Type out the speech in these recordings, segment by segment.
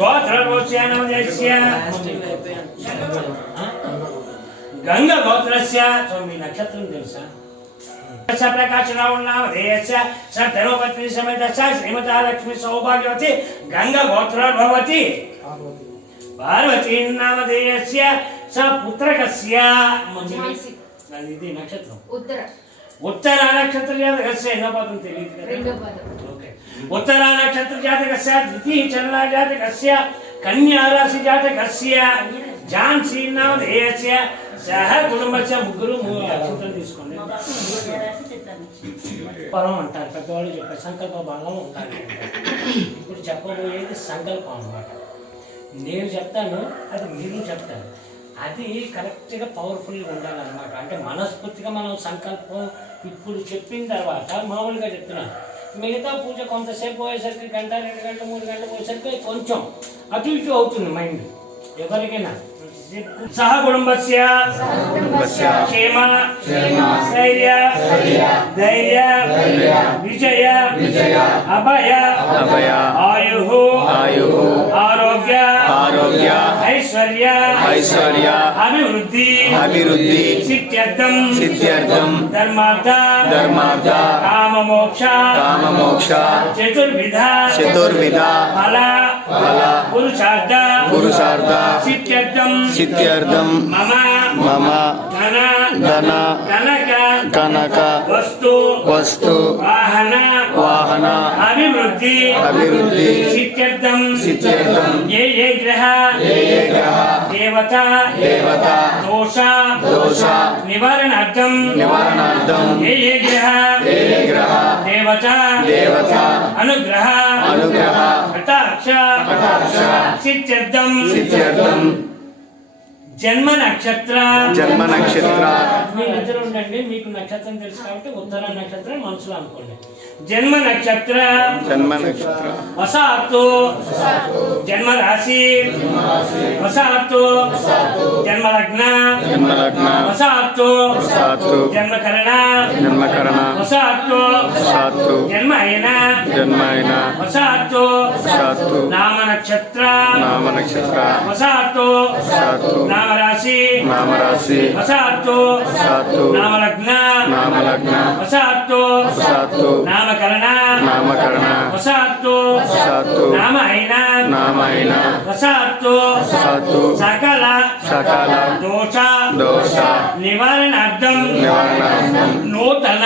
గోత్రగోస్య నమదేశ్య Ganga గోత్రస్య. So మీ నక్షత్రం తెలుసా? ప్రకాశనామదేశ సర్వపత్ని సమేత శ్రీమతా లక్ష్మి సౌభాగ్యవతి గంగ గోత్రభవతి. పార్వతీ నామదేశస్య స పుత్రకస్య. ఇది నక్షత్రం ఉత్తర నక్షత్ర జాతకస్య ఎన్నో పదం తెలియదు కదా. ఓకే. ఉత్తర నక్షత్ర జాతకస్య ద్వితీయ చంద్ర జాతకస్య కన్యా రాశి జాతకస్య ఝాన్సీ నామదేశస్య సహ కుటుంబస్య. ముగ్గురు నక్షత్రం తీసుకోండి. పరం అంటారు పెద్దవాళ్ళు చెప్పారు. సంకల్ప బలం ఉంటారు. ఇప్పుడు చెప్పబోయేది సంకల్పం అన్నమాట. నేను చెప్తాను, అది మీరు చెప్తారు. అది కరెక్ట్గా పవర్ఫుల్గా ఉండాలన్నమాట. అంటే మనస్ఫూర్తిగా మనం సంకల్పం ఇప్పుడు చెప్పిన తర్వాత మామూలుగా చెప్తున్నాను. మిగతా పూజ కొంతసేపు పోయేసరికి గంట 2 గంటలు 3 గంటలు పోయేసరికి కొంచెం అటు ఇటు అవుతుంది మైండ్ ఎవరికైనా. సహ కుటుంబస్య క్షేమ స్థైర్య ధైర్య విజయ అభయ ఆయు ఆరోగ్య ఐశ్వర్య అభివృద్ధి సిద్ధ్యర్థం ధర్మార్థ కామమోక్ష చతుర్విధ ఫల పురుషార్థ సిద్ధ్యర్థం మమ ధన కనక వస్తు వాహన అభివృద్ధి సిద్ధ్యర్థం ఏ గ్రహ దేవత దోష నివారణార్థం ఏ గ్రహ దేవత అనుగ్రహ కటాక్ష సిద్ధ్యర్థం. జన్మ నక్షత్ర మీ దగ్గర ఉండండి. మీకు నక్షత్రం తెలుసు కాబట్టి ఉత్తర నక్షత్రం మనసులో అనుకోండి. జన్మ నక్షత్ర వసాత్తు జన్మ రాశి వసాత్తు జన్మ లగ్న వసాత్తు జన్మకరణ వసాత్తు జన్మ అయిన వసాత్తు నామ నక్షత్ర వసాత్తు నామ రాశి వసాత్తు నామ లగ్న వసాత్తు నామకరణ వసాత్తు నామ అయిన వసాత్తు సకల దోష నివారణార్థం నూతన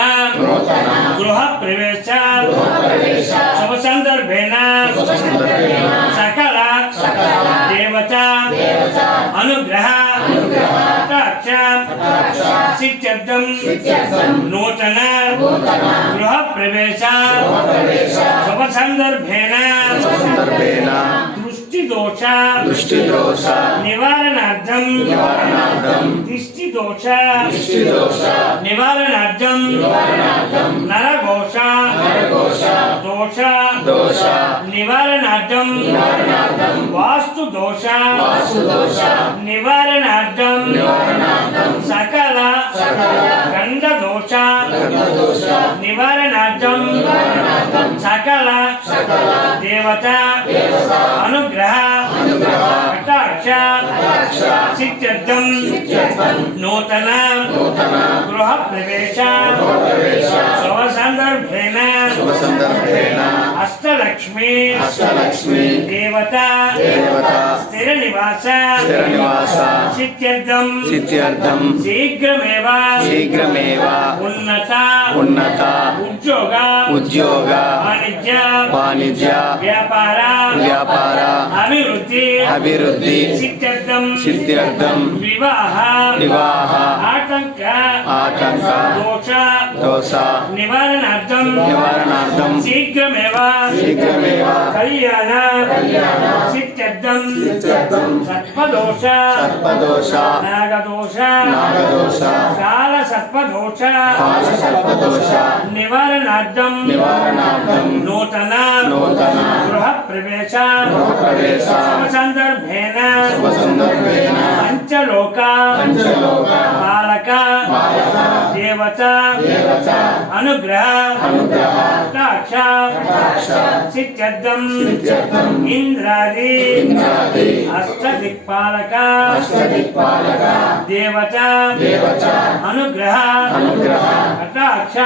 గృహ ప్రవేశ శుభ సందర్భేన సకల దేవత అనుగ్రహ సిద్ధ్యర్థం నూతన గృహ ప్రవేశ శుభ సందర్భేన దృష్టి దోష నివారణార్థం దిష్టి దోష నివారణార్థం నరఘోష దోష నివారణార్థం వాస్తు దోష నివారణార్థం సకల గంధ దోష నివారణార్థం సకల దేవత అనుగ్రహ కటాక్ష సిద్ధ్యర్థం నూతన గృహ ప్రవేశ శుభ సందర్భేన అష్టలక్ష్మి దేవత స్థిర నివాస సిద్ధ్యర్థం శీఘ్రమేవ ఉన్నత ఉద్యోగ వాణిజ్య వ్యాపార అభివృద్ధి సిద్ధ్యర్థం వివాహ ఆటంక దోష నివారణార్థం శీఘ్రమేవ కళ్యాణ సిద్ధ్యర్థం సర్పదోష నాగదోష కాల సర్పదోష నివారణార్థం నూతన గృహ ప్రవేశ సందర్భేన పంచలోక పాలక దేవత అనుగ్రహ కటాక్ష సిద్ధ్యర్థం ఇంద్రాది అష్టదిక్పాలక దేవత అనుగ్రహ కటాక్ష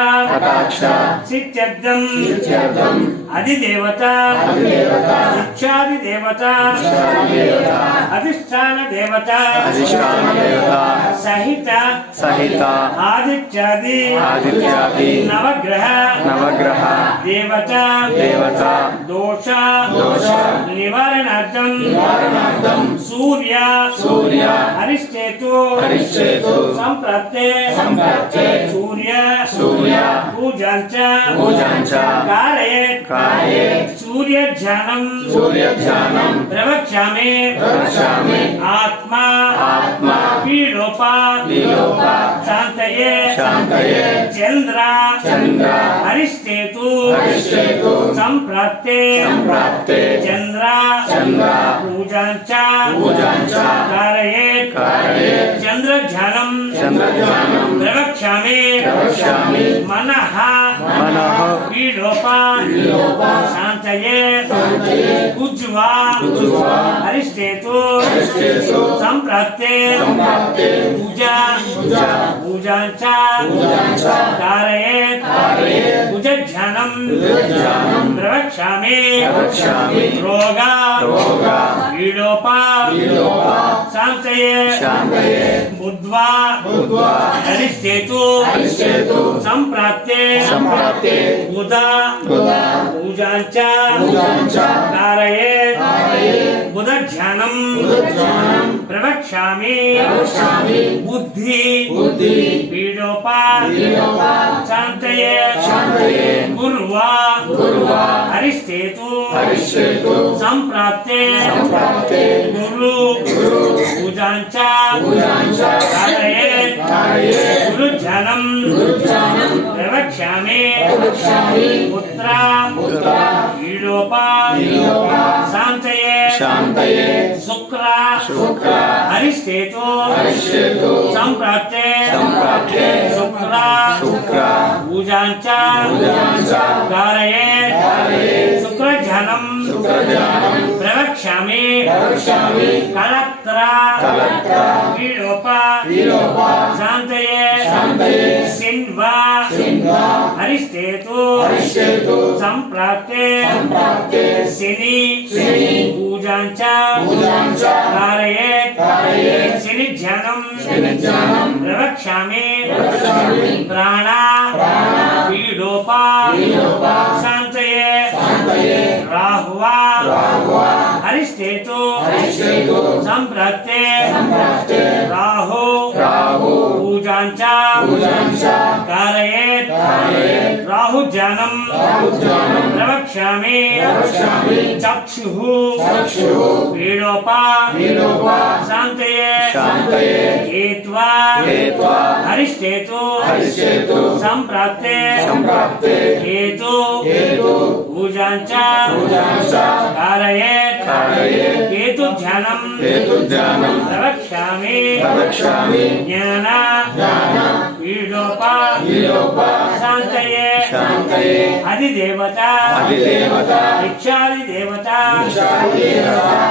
సిద్ధ్యర్థం అధిదేవత ఇచ్ఛాది దేవత అధిష్టాన దేవత సహిత ఆదిత్యాది నవగ్రహ దేవత దోష నివారణార్థం సూర్య అరిష్టేతు సంప్రాప్తే సూర్య పూజాంచ కారయేత్ సూర్యధ్యానం ప్రవక్ష్యామి ఆత్మా పీడోప శాంతయే చంద్ర అరిష్టేతు సంప్రాప్తే చంద్ర పూజాంచ కారయేత్ చంద్రధ్యానం ప్రవక్ష్యామి మనః పీడోప శాంతయే ఉజ్వా అరిష్టేతు సంప్రాప్తే పూజాంచ కారయేత్ భుజధ్యానం ప్రవక్ష్యామి రోగ పీడోప శాంతయే బుద్ధ్వా అరిష్టేతు సంప్రాప్తే బుధ పూజాంచ కారయేత్ బుధధ్యానం ప్రవక్ష్యామి బుద్ధి పీడోప శాంతయే గుర్వా అరిష్టేతు సంప్రాప్తే గురు పూజాంచ కారయేత్ గురుధ్యానం ప్రవక్ష్యామి పుత్ర పీడోప శాంతయే శుక్ర అరిష్టేతు సంప్రాప్తే శుక్ర పూజాంచ కారయేత్ శుక్రధ్యానం ప్రవక్ష్యామి కలత్ర పీడోప శాంతయే శిన్వా అరిష్టేతు సంప్రాప్తే శని పూజాంచ కారయేత్ శనిధ్యానం ప్రవక్ష్యామి ప్రాణ పీడోప శాంతయే రాహువా అరిష్టేతు సంప్రాప్తే రాహు పూజాంచ కారయేత్ రాహుధ్యానం ప్రవక్ష్యామి చక్షుః పీడోప శాంతయే కేత్వా అరిష్టేతు సంప్రాప్తే కేతు పూజాంచ కారయేత్ కేతుధ్యానం ప్రవక్ష్యామి జ్ఞాన పీడోప శాంతయే అధిదేవత ఇచ్ఛాది దేవత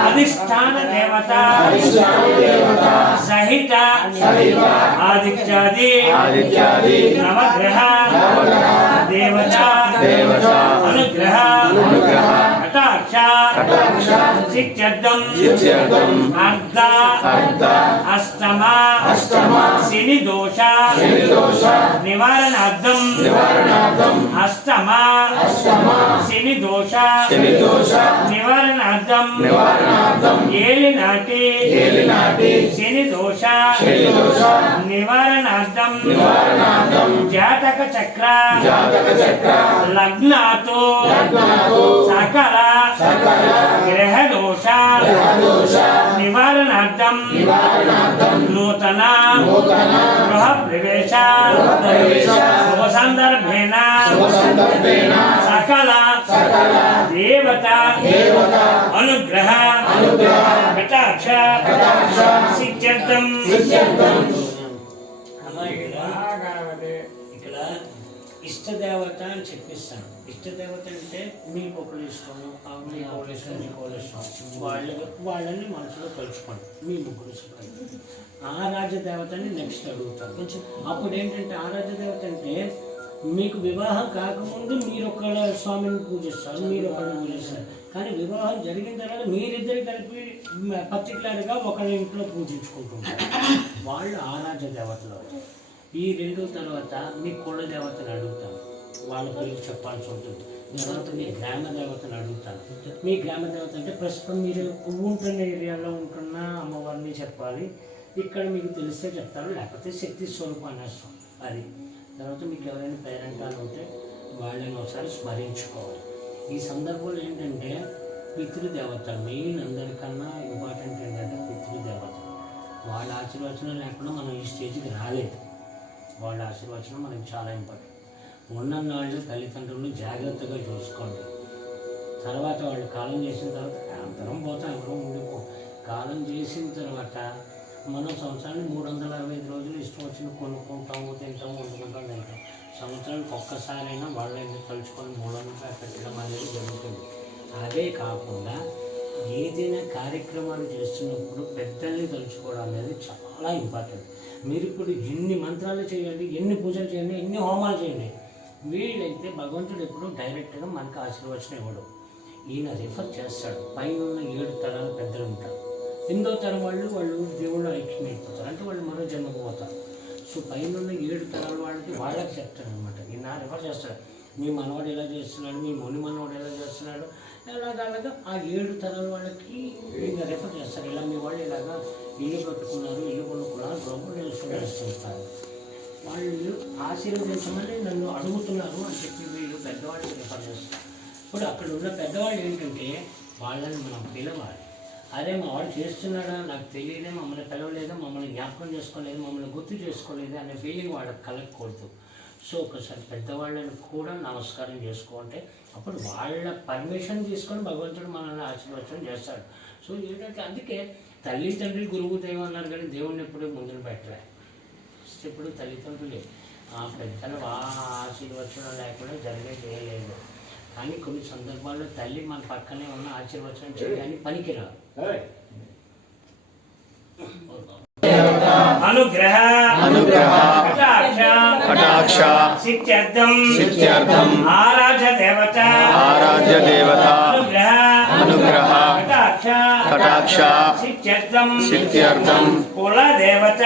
అధిష్టాన దేవత సహిత ఆదిత్యాది నవగ్రహ దేవత అనుగ్రహ కటాక్ష సిద్ధ్యర్థం అర్ధ అష్టమ శని దోష నివారణార్థం అష్టమ శని దోష నివారణార్థం ఏలినాటి శని దోష నివారణార్థం జాతక చక్ర లగ్నాతో సకల గ్రహ దోష నివారణార్థం నూతన గృహ ప్రవేశ శుభ సందర్భేన సకల దేవత అనుగ్రహ కటాక్ష సిద్ధ్యర్థం ఇష్టదేవత అని చెప్పిస్తాను. ఇష్టదేవత అంటే మీకు ఒకళ్ళు ఇష్టము, మీకు ఒకళ్ళు ఇష్టం, మీకు ఒకళ్ళు ఇష్టం, వాళ్ళని మనసులో తలుచుకోండి. మీ ముగ్గురు ఇష్టం. ఆరాధ్య దేవతని నెక్స్ట్ అడుగుతారు. అప్పుడు ఏంటంటే ఆరాధ్య దేవత అంటే మీకు వివాహం కాకముందు మీరు ఒకళ్ళ స్వామిని పూజిస్తారు, మీరు ఒకళ్ళని పూజిస్తారు. కానీ వివాహం జరిగిన తర్వాత మీరిద్దరు కలిపి పర్టికులర్గా ఒకళ్ళ ఇంట్లో పూజించుకుంటుంటారు. వాళ్ళు ఆరాధ్య దేవతలు. ఈ రెండు తర్వాత మీ కుల దేవతను అడుగుతాను, వాళ్ళ పేరు చెప్పాల్సి ఉంటుంది. తర్వాత మీ గ్రామ దేవతను అడుగుతాను. మీ గ్రామ దేవత అంటే ప్రస్తుతం మీరు ఉంటున్న ఏరియాలో ఉంటున్న అమ్మవారిని చెప్పాలి. ఇక్కడ మీకు తెలిస్తే చెప్తారు, లేకపోతే శక్తి స్వరూపాన్ని వేస్తాం. అది తర్వాత మీకు ఎవరైనా పేరెంటాలు ఉంటే వాళ్ళని ఒకసారి స్మరించుకోవాలి. ఈ సందర్భంలో ఏంటంటే పితృదేవత మెయిన్, అందరికన్నా ఇంపార్టెంట్ ఏంటంటే పితృదేవత. వాళ్ళ ఆశీర్వచనం లేకుండా మనం ఈ స్టేజ్కి రాలేదు. వాళ్ళ ఆశీర్వచనం మనకి చాలా ఇంపార్టెంట్. ఉన్ననాళ్ళు తల్లిదండ్రులను జాగ్రత్తగా చూసుకోండి. తర్వాత వాళ్ళు కాలం చేసిన తర్వాత అందరం పోతాం, ఎవరో ఉండిపో. కాలం చేసిన తర్వాత మనం సంవత్సరానికి 365 రోజులు ఇష్టం వచ్చిన కొనుక్కుంటాము, తింటాము, వండుకుంటాం, తింటాం. సంవత్సరానికి ఒక్కసారైనా వాళ్ళని తలుచుకొని మూలంగా పెట్టడం అనేది జరుగుతుంది. అదే కాకుండా ఏదైనా కార్యక్రమాలు చేస్తున్నప్పుడు పెద్దల్ని తలుచుకోవడం అనేది చాలా ఇంపార్టెంట్. మీరు ఇప్పుడు ఎన్ని మంత్రాలు చేయండి, ఎన్ని పూజలు చేయండి, ఎన్ని హోమాలు చేయండి, వీళ్ళైతే భగవంతుడు ఎప్పుడు డైరెక్ట్గా మనకు ఆశీర్వచనం ఇవ్వడం. ఈయన రిఫర్ చేస్తాడు. పైన ఉన్న 7 తరాల పెద్దలు ఉంటారు. 8వ తరం వాళ్ళు దేవుళ్ళు ఐక్యం అయిపోతారు, అంటే వాళ్ళు మరో జన్మకు పోతారు. సో పైన ఉన్న 7 తరాల వాళ్ళకి చెప్తాడు అనమాట. ఈయన రిఫర్ చేస్తాడు, మీ మనవాడు ఎలా చేస్తున్నాడు, మీ ముని మనవాడు ఎలా చేస్తున్నాడు, అలాగా ఆ 7 తరాల వాళ్ళకి ఈయన రిఫర్ చేస్తారు. ఇలా మీ వాళ్ళు ఇలాగా ఇల్లు కట్టుకున్నారు, ఇల్లు కొనుక్కున్నారు, గృహప్రవేశం చేస్తుంటారు, వాళ్ళు ఆశీర్వదించమని నన్ను అడుగుతున్నారు అని చెప్పి వీళ్ళు పెద్దవాళ్ళకి రిఫర్ చేస్తారు. ఇప్పుడు అక్కడ ఉన్న పెద్దవాళ్ళు ఏంటంటే వాళ్ళని మనం పిలవాలి. అదే మా వాడు చేస్తున్నాడా, నాకు తెలియదే, మమ్మల్ని పిలవలేదు, మమ్మల్ని జ్ఞాపకం చేసుకోలేదు, మమ్మల్ని గుర్తు చేసుకోలేదు అనే ఫీలింగ్ వాళ్ళకి కలగకూడదు. సో ఒకసారి పెద్దవాళ్ళని కూడా నమస్కారం చేసుకోంటే అప్పుడు వాళ్ళ పర్మిషన్ తీసుకొని భగవంతుడు మనల్ని ఆశీర్వచనం చేస్తాడు. సో ఏంటంటే అందుకే తల్లి తండ్రి గురువు దైవం అన్నారు, కానీ దేవుడిని ఎప్పుడూ ముందుకు పెట్టలే. ఇప్పుడు తల్లిదండ్రులే ఆ పెద్దలు ఆశీర్వచనం లేకుండా జరిగేది ఏం లేదు. కానీ కొన్ని సందర్భాల్లో తల్లి మన పక్కనే ఉన్న ఆశీర్వచనం చేయడానికి పనికిరాదు. అనుగ్రహ కటాక్ష సిద్ధ్యర్థం ఆరాధ్య దేవత అనుగ్రహ కటాక్ష సిద్ధ్యర్థం కుల దేవత